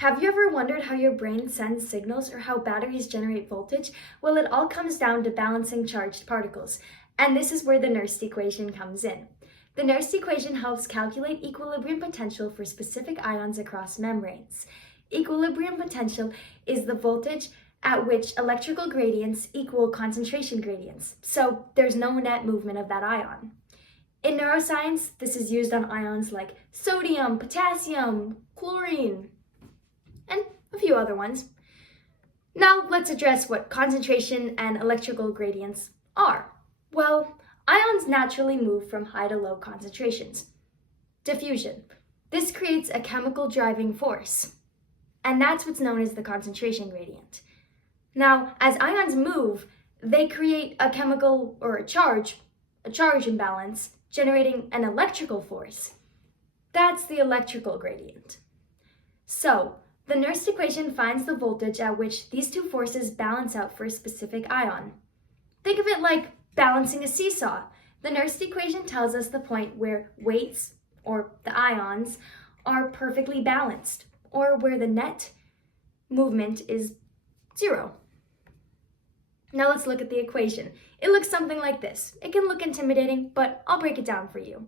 Have you ever wondered how your brain sends signals or how batteries generate voltage? Well, it all comes down to balancing charged particles, and this is where the Nernst equation comes in. The Nernst equation helps calculate equilibrium potential for specific ions across membranes. Equilibrium potential is the voltage at which electrical gradients equal concentration gradients, so there's no net movement of that ion. In neuroscience, this is used on ions like sodium, potassium, chlorine, and a few other ones. Now let's address what concentration and electrical gradients are. Well, ions naturally move from high to low concentrations. Diffusion. This creates a chemical driving force, and that's what's known as the concentration gradient. Now, as ions move, they create a chemical or a charge imbalance, generating an electrical force. That's the electrical gradient. So, the Nernst equation finds the voltage at which these two forces balance out for a specific ion. Think of it like balancing a seesaw. The Nernst equation tells us the point where weights, or the ions, are perfectly balanced, or where the net movement is zero. Now let's look at the equation. It looks something like this. It can look intimidating, but I'll break it down for you.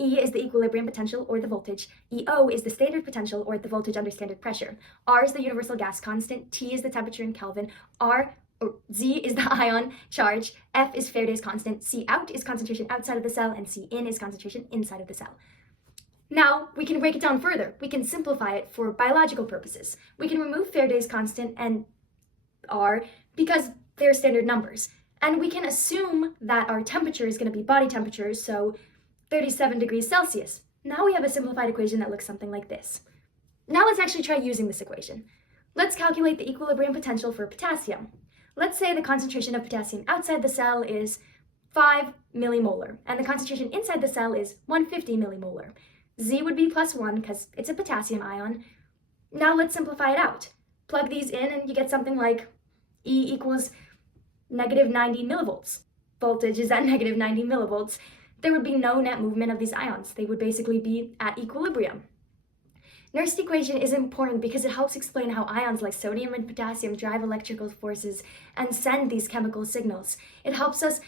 E is the equilibrium potential, or the voltage. EO is the standard potential, or the voltage under standard pressure. R is the universal gas constant. T is the temperature in Kelvin. Z is the ion charge. F is Faraday's constant. C out is concentration outside of the cell, and C in is concentration inside of the cell. Now, we can break it down further. We can simplify it for biological purposes. We can remove Faraday's constant and R because they're standard numbers. And we can assume that our temperature is going to be body temperature, so 37 degrees Celsius. Now we have a simplified equation that looks something like this. Now let's actually try using this equation. Let's calculate the equilibrium potential for potassium. Let's say the concentration of potassium outside the cell is 5 millimolar, and the concentration inside the cell is 150 millimolar. Z would be +1 because it's a potassium ion. Now let's simplify it out. Plug these in and you get something like E equals negative 90 millivolts. Voltage is at negative 90 millivolts. There would be no net movement of these ions. They would basically be at equilibrium. Nernst equation is important because it helps explain how ions like sodium and potassium drive electrical forces and send these chemical signals. It helps us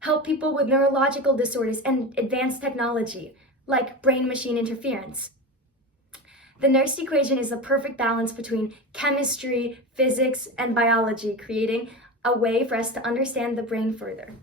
help people with neurological disorders and advanced technology, like brain-machine interference. The Nernst equation is a perfect balance between chemistry, physics, and biology, creating a way for us to understand the brain further.